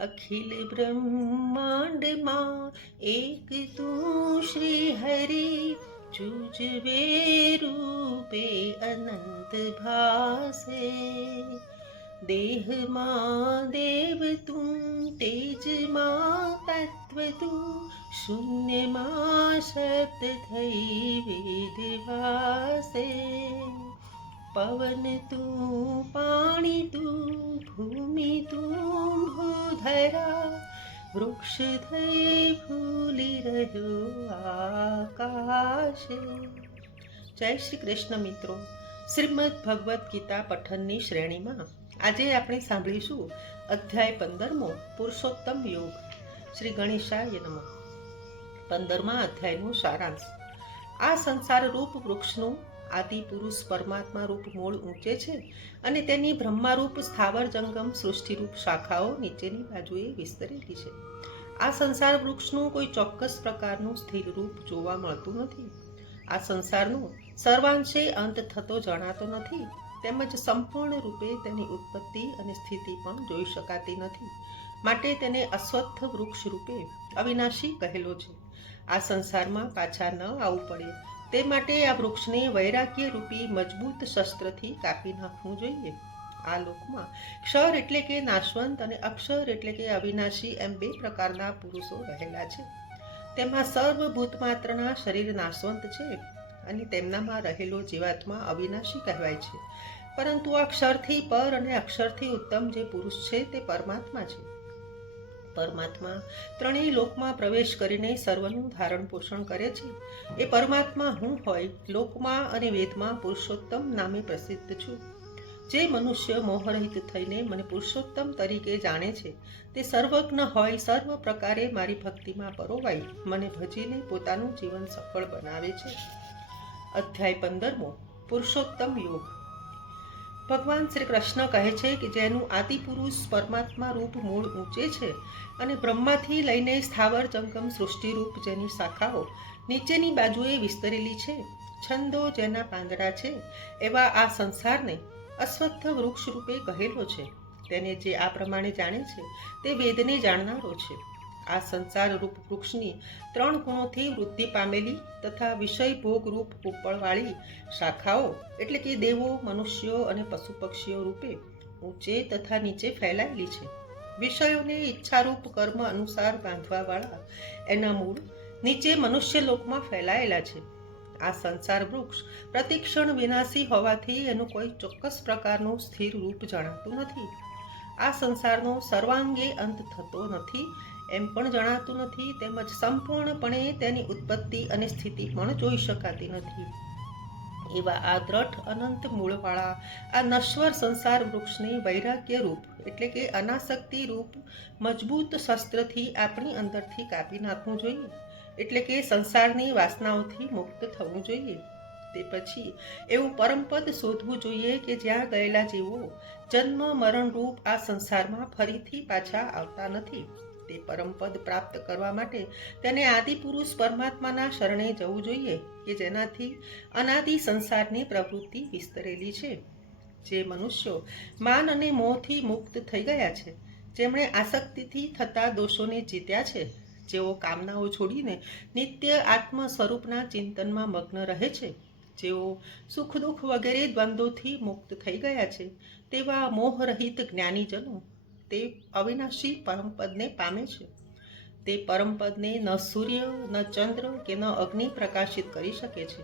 અખિલ બ્રહ્માંડમાં એક તું શ્રી હરિ, જુજવે રૂપે અનંત ભાસે. દેહમાં દેવ તું, તેજમાં તત્વ તું, શૂન્યમાં સત થઈ વેદ વાસે. પવન તું, પાણી તું, ભૂમિ તું, ભૂધરા, વૃક્ષ થઈ ફૂલી રહ્યો આકાશે. જય શ્રી કૃષ્ણ મિત્રો. શ્રીમદ ભગવદ્ ગીતા પઠનની શ્રેણીમાં આજે આપણે સાંભળીશું અધ્યાય 15મો પુરુષોત્તમ યોગ. શ્રી ગણેશાય નમઃ. 15મા અધ્યાયનો સારાંશ. આ સંસાર રૂપ વૃક્ષનું આદિ પુરુષ પરમાત્મા રૂપ મૂળ ઊંચે છે અને તેની બ્રહ્મારૂપ સ્થાવર જંગમ સૃષ્ટિરૂપ શાખાઓ નીચેની બાજુએ વિસ્તરેલી છે. આ સંસાર વૃક્ષનું કોઈ ચોક્કસ પ્રકારનું સ્થિર રૂપ જોવા મળતું નથી. આ સંસારનો સર્વાંશે અંત થતો જણાતો નથી, તેમજ સંપૂર્ણ રૂપે તેની ઉત્પત્તિ અને સ્થિતિ પણ જોઈ શકાતી નથી. માટે તેને અસ્વત્થ વૃક્ષ રૂપે અવિનાશી કહેલો છે. આ સંસારમાં પાછા ન આવવું પડે તે માટે આ વૃક્ષને વૈરાગ્ય રૂપી મજબૂત શસ્ત્રથી કાપી નાખવું જોઈએ. આ લોકમાં ક્ષર એટલે કે નાશવંત અને અક્ષર એટલે કે અવિનાશી એમ બે પ્રકારના પુરુષો રહેલા છે. તેમાં સર્વભૂત માત્રના શરીર નાશવંત છે અને તેમનામાં રહેલો જીવાત્મા અવિનાશી કહેવાય છે. પરંતુ આ ક્ષરથી પર અને અક્ષરથી ઉત્તમ જે પુરુષ છે તે પરમાત્મા છે. પરમાત્મા ત્રણેય લોકમાં પ્રવેશ કરીને સર્વનું ધારણ પોષણ કરે છે. એ પરમાત્મા હું હોય લોકમાં અને વેદમાં પુરુષોત્તમ નામે પ્રસિદ્ધ છું. જે મનુષ્ય મોહરહિત થઈને મને પુરુષોત્તમ તરીકે જાણે છે તે સર્વજ્ઞ હોય, સર્વ પ્રકારે મારી ભક્તિમાં પરોવાઈ મને ભજીને પોતાનું જીવન સફળ બનાવે છે. અધ્યાય 15મો પુરુષોત્તમ યોગ. ભગવાન શ્રી કૃષ્ણ કહે છે કે જેનું આદિ પુરુષ પરમાત્મા રૂપ મૂળ ઊંચે છે અને બ્રહ્માથી લઈને સ્થાવર જંગમ સૃષ્ટિ રૂપ જેની શાખાઓ નીચેની બાજુએ વિસ્તરેલી છે, છંદો જેના પાંદડા છે, એવા આ સંસારને અસ્વત્થ વૃક્ષ રૂપે કહેલો છે. તેને જે આ પ્રમાણે જાણે છે તે વેદને જાણનારો છે. આ સંસાર રૂપ વૃક્ષની 3 ગુણોથી વૃદ્ધિ પામેલી તથા વિષય ભોગ રૂપ ઉપળવાળી શાખાઓ એટલે કે દેવો, મનુષ્યો અને પશુ પક્ષીઓ રૂપે ઊંચે તથા નીચે ફેલાયેલી છે. વિષયોને ઈચ્છારૂપ કર્મ અનુસાર બાંધવાવાળા એના મૂળ નીચે મનુષ્ય લોકમાં ફેલાયેલા છે. આ સંસાર વૃક્ષ પ્રતિક્ષણ વિનાશી હોવાથી એનું કોઈ ચોક્કસ પ્રકારનું સ્થિર રૂપ જણાતું નથી. આ સંસારનો સર્વાંગે અંત થતો નથી એમ પણ જણાતું નથી, તેમજ સંપૂર્ણપણે તેની ઉત્પત્તિ અને સ્થિતિ પણ જોઈ શકાતી નથી. એવા આ દ્રઢ અનંત મૂળવાળા આ નશ્વર સંસાર વૃક્ષને વૈરાગ્ય રૂપ એટલે કે અનાસક્તિ રૂપ મજબૂત શસ્ત્રથી આપણી અંદરથી કાપી નાખવું જોઈએ. એટલે કે સંસારની વાસનાઓથી મુક્ત થવું જોઈએ. તે પછી એવું પરમપદ શોધવું જોઈએ કે જ્યાં ગયેલા જીવો જન્મ મરણ રૂપ આ સંસારમાં ફરીથી પાછા આવતા નથી. તે પરમપદ પ્રાપ્ત કરવા માટે તેને આદિ પુરુષ પરમાત્માના શરણે જવું જોઈએ કે જેનાથી અનાદિ સંસારની પ્રવૃત્તિ વિસ્તરેલી છે. જે મનુષ્યો માન અને મોહથી મુક્ત થઈ ગયા છે, જેમણે આસક્તિથી થતા દોષોને જીત્યા છે, જેઓ કામનાઓ છોડીને નિત્ય આત્મ સ્વરૂપના ચિંતનમાં મગ્ન રહે છે, જેઓ સુખ દુઃખ વગેરે દ્વંદ્વોથી મુક્ત થઈ ગયા છે, તેવા મોહરહિત જ્ઞાનીજનો તે અવિનાશી પરમપદને પામે છે. તે પરમપદને ન સૂર્ય, ન ચંદ્ર કે ન અગ્નિ પ્રકાશિત કરી શકે છે.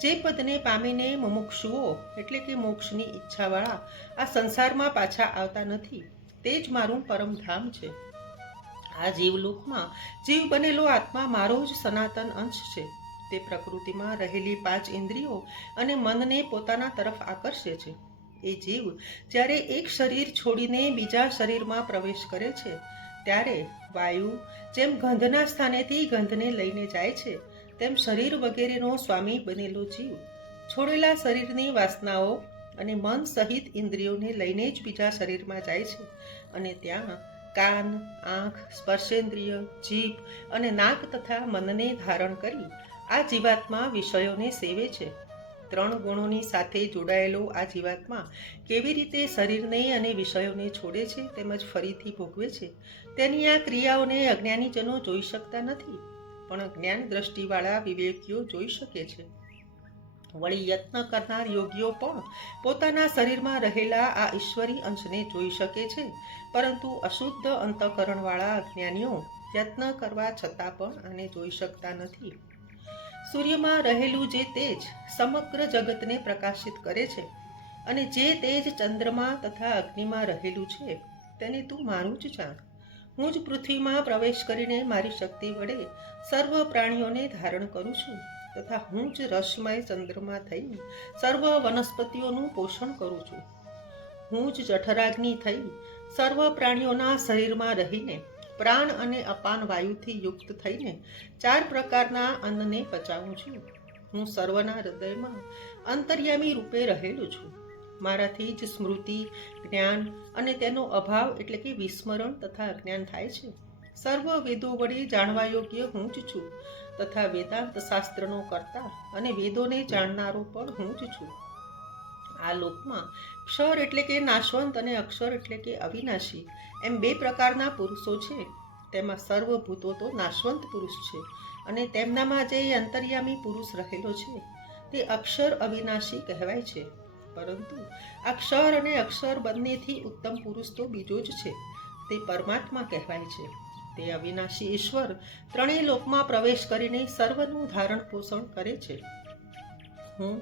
જે પદને પામીને મુમુક્ષુઓ એટલે કે મોક્ષની ઈચ્છાવાળા આ સંસારમાં પાછા આવતા નથી, તે જ મારું પરમધામ છે. આ જીવલોકમાં જીવ બનેલો આત્મા મારો જ સનાતન અંશ છે. તે પ્રકૃતિમાં રહેલી 5 ઇન્દ્રિયો અને મનને પોતાના તરફ આકર્ષે છે. એ જીવ જ્યારે એક શરીર છોડીને બીજા શરીરમાં પ્રવેશ કરે છે ત્યારે વાયુ જેમ ગંધના સ્થાનેથી ગંધને લઈને જાય છે, તેમ શરીર વગેરેનો સ્વામી બનેલો જીવ છોડેલા શરીરની વાસનાઓ અને મન સહિત ઇન્દ્રિયોને લઈને જ બીજા શરીરમાં જાય છે અને ત્યાં કાન, આંખ, સ્પર્શેન્દ્રિય, જીભ અને નાક તથા મનને ધારણ કરી આ જીવાત્મા વિષયોને સેવે છે. ત્રણ ગુણોની સાથે જોડાયેલો આ જીવાત્મા કેવી રીતે શરીરને અને વિષયોને છોડે છે તેમજ ફરીથી ભોગવે છે તેની આ ક્રિયાઓને અજ્ઞાનીજનો જોઈ શકતા નથી, પણ જ્ઞાન દ્રષ્ટિવાળા વિવેકીઓ જોઈ શકે છે. વળી યત્ન કરનાર યોગીઓ પણ પોતાના શરીરમાં રહેલા આ ઈશ્વરી અંશને જોઈ શકે છે, પરંતુ અશુદ્ધ અંતઃકરણવાળા અજ્ઞાનીઓ યત્ન કરવા છતાં પણ આને જોઈ શકતા નથી. સૂર્યમાં રહેલું જે તેજ સમગ્ર જગતને પ્રકાશિત કરે છે અને જે તેજ ચંદ્રમાં તથા અગ્નિમાં રહેલું છે તેને તું મારું જ જાણ. હું જ પૃથ્વીમાં પ્રવેશ કરીને મારી શક્તિ વડે સર્વ પ્રાણીઓને ધારણ કરું છું તથા હું જ રસમય ચંદ્રમાં થઈ સર્વ વનસ્પતિઓનું પોષણ કરું છું. હું જ જઠરાગ્નિ થઈ સર્વ પ્રાણીઓના શરીરમાં રહીને પ્રાણ અને અપાન વાયુથી યુક્ત થઈને 4 પ્રકારના અન્નને પચાવું છું. હું સર્વના હૃદયમાં અંતર્યામી રૂપે રહેલું છું. મારાથી જ સ્મૃતિ, જ્ઞાન અને તેનો અભાવ એટલે કે વિસ્મરણ તથા અજ્ઞાન થાય છે. સર્વ વેદો વડે જાણવા યોગ્ય હું જ છું તથા વેદાંત શાસ્ત્રનો કર્તા અને વેદોને જાણનારો પણ હું જ છું. આ લોકમાં ક્ષર એટલે કે નાશવંત અને અક્ષર એટલે કે અવિનાશી એમ 2 પ્રકારના પુરુષો છે. તેમાં સર્વભૂતો તો નાશવંત પુરુષ છે અને તેમનામાં જે અંતર્યામી પુરુષ રહેલો છે તે અક્ષર અવિનાશી કહેવાય છે. પરંતુ અક્ષર અને અક્ષર બંનેથી ઉત્તમ પુરુષ તો બીજો જ છે, તે પરમાત્મા કહેવાય છે. તે અવિનાશી ઈશ્વર ત્રણેય લોકમાં પ્રવેશ કરીને સર્વનું ધારણ પોષણ કરે છે. હું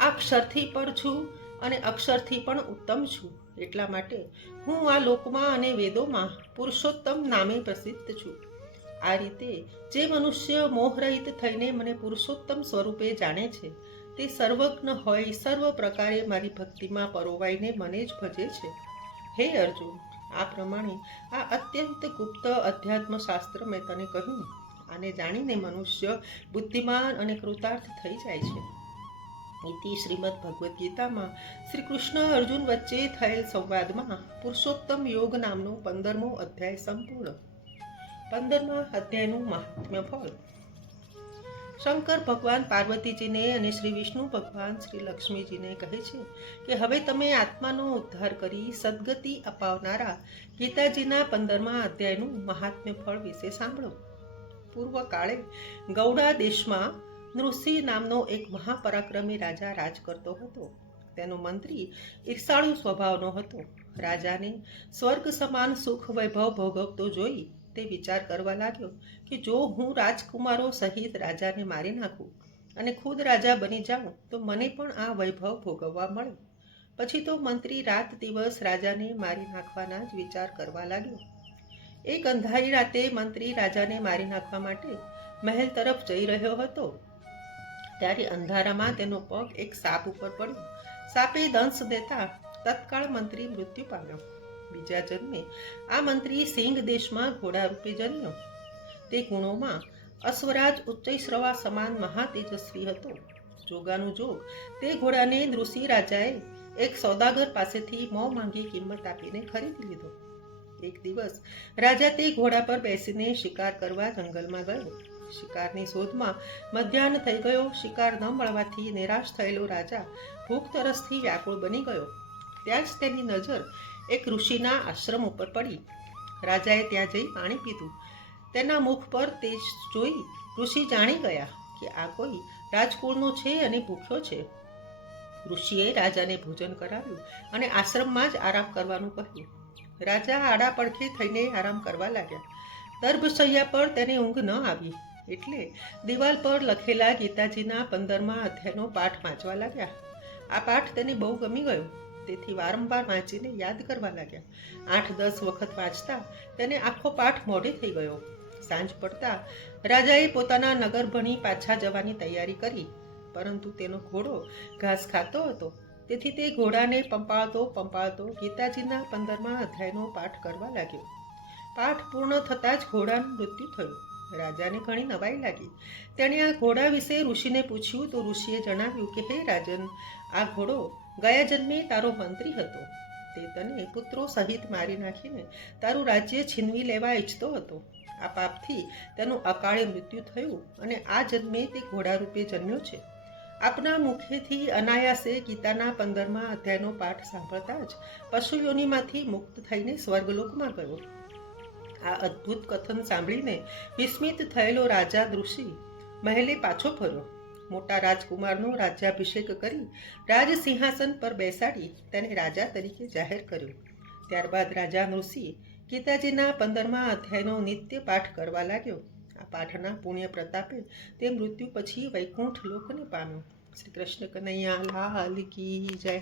આ ક્ષરથી પર છું અને અક્ષરથી પણ ઉત્તમ છું, એટલા માટે હું આ લોકમાં અને વેદોમાં પુરુષોત્તમ નામે પ્રસિદ્ધ છું. આ રીતે જે મનુષ્ય મોહરહિત થઈને મને પુરુષોત્તમ સ્વરૂપે જાણે છે તે સર્વજ્ઞ હોય સર્વ પ્રકારે મારી ભક્તિમાં પરોવાઈને મને જ ભજે છે. હે અર્જુન, આ પ્રમાણે આ અત્યંત ગુપ્ત અધ્યાત્મ શાસ્ત્ર મેં તને કહ્યું. આને જાણીને મનુષ્ય બુદ્ધિમાન અને કૃતાર્થ થઈ જાય છે. ઇતિ શ્રીમદ ભગવદ્ ગીતામાં શ્રી કૃષ્ણ અર્જુન વચ્ચે થયેલ સંવાદમાં પુરુષોત્તમ યોગ નામનો 15મો અધ્યાય સંપૂર્ણ. 15મા અધ્યાયનું મહાત્મ્ય ફળ. શંકર ભગવાન પાર્વતીજીને અને શ્રી વિષ્ણુ ભગવાન શ્રી લક્ષ્મીજીને કહે છે કે હવે તમે આત્માનો ઉદ્ધાર કરી સદગતિ અપાવનારા ગીતાજીના 15મા અધ્યાયનું મહાત્મ્ય ફળ વિશે સાંભળો. પૂર્વકાળે ગૌડા દેશમાં નૃસિંહ નામનો એક મહાપરાક્રમી રાજા રાજ કરતો હતો. તેનો મંત્રી ઈર્ષાળુ સ્વભાવનો હતો. રાજાને સ્વર્ગ સમાન સુખ વૈભવ ભોગવતો જોઈ તે વિચાર કરવા લાગ્યો કે જો હું રાજકુમારો સહિત રાજાને મારી નાખું અને ખુદ રાજા બની જાઉં તો મને પણ આ વૈભવ ભોગવવા મળે. પછી તો મંત્રી રાત દિવસ રાજાને મારી નાખવાના જ વિચાર કરવા લાગ્યો. એક અંધારી રાતે મંત્રી રાજાને મારી નાખવા માટે મહેલ તરફ જઈ રહ્યો હતો. ત્યારે અંધારામાં તેનો પગ એક સાપ ઉપર પડ્યો. સાપે દંશ દેતા તત્કાળ મંત્રી મૃત્યુ પામ્યો. બીજા જન્મે આ મંત્રી સિંહ દેશમાં ઘોડા રૂપે જન્મ્યો. તે ગુણોમાં અશ્વરાજ ઉચ્ચૈશ્રવા સમાન મહાતેજસ્વી હતો. જોગાનું જોગ તે ઘોડાને નૃસિંહ રાજાએ એક સોદાગર પાસેથી મોં માંગી કિંમત આપીને ખરીદી લીધો. એક દિવસ રાજા તે ઘોડા પર બેસીને શિકાર કરવા જંગલમાં ગયો. શિકારની શોધમાં મધ્યાહ્ન થઈ ગયો. શિકાર ન મળવાથી નિરાશ થયેલો રાજા ભૂખ તરસથી વ્યાકુળ બની ગયો. ત્યાં જ તેની નજર એક ઋષિના આશ્રમ ઉપર પડી. રાજાએ ત્યાં જઈ પાણી પીધું. તેના મુખ પર તેજ જોઈ ઋષિ જાણી ગયા કે આ કોઈ રાજકુળનો છે અને ભૂખ્યો છે. ઋષિએ રાજાને ભોજન કરાવ્યું અને આશ્રમમાં જ આરામ કરવાનું કહ્યું. રાજા આડા પડખે થઈને આરામ કરવા લાગ્યા. દર્ભશૈયા પર તેને ઊંઘ ન આવી એટલે દિવાલ પર લખેલા ગીતાજીના 15મા અધ્યાયનો પાઠ વાંચવા લાગ્યા. આ પાઠ તેને બહુ ગમી ગયો. તેથી વારંવાર વાંચીને યાદ કરવા લાગ્યા. 8-10 વખત વાંચતા તેને આખો પાઠ મોઢે થઈ ગયો. સાંજ પડતા રાજાએ પોતાના નગર ભણી પાછા જવાની તૈયારી કરી, પરંતુ તેનો ઘોડો ઘાસ ખાતો હતો. તેથી તે ઘોડાને પંપાળતો ગીતાજીના 15મા અધ્યાયનો પાઠ કરવા લાગ્યો. પાઠ પૂર્ણ થતાં જ ઘોડાનું મૃત્યુ થયું. રાજાને ઘણી નવાઈ લાગી. તેણે આ ઘોડા વિશે ઋષિને પૂછ્યું તો ઋષિએ જણાવ્યું કે હે રાજન, આ ઘોડો ગયા જન્મે તારો મંત્રી હતો. તે તને પુત્રો સહિત મારી નાખીને તારું રાજ્ય છીનવી લેવા ઈચ્છતો હતો. આ પાપથી તેનું અકાળે મૃત્યુ થયું અને આ જન્મે તે ઘોડા રૂપે જન્મ્યો છે. આપના મુખેથી અનાયાસે ગીતાના 15મા અધ્યાયનો પાઠ સાંભળતા જ પશુ યોનિમાંથી મુક્ત થઈને સ્વર્ગલોકમાં ગયો. આ અદ્ભુત કથન સાંભળીને વિસ્મિત થયેલો રાજા દૃષિ મહેલે પાછો ફર્યો. મોટા રાજકુમારનો રાજ્યાભિષેક કરી રાજ સિંહાસન પર બેસાડી તેને રાજા તરીકે જાહેર કર્યો. ત્યારબાદ રાજા નૃષિ ગીતાજીના 15મા અધ્યાયનો નિત્ય પાઠ કરવા લાગ્યો. આ પાઠના પુણ્ય પ્રતાપે તે મૃત્યુ પછી વૈકુંઠ લોકને પામ્યો. શ્રી કૃષ્ણ કનૈયા લાલ કી જય.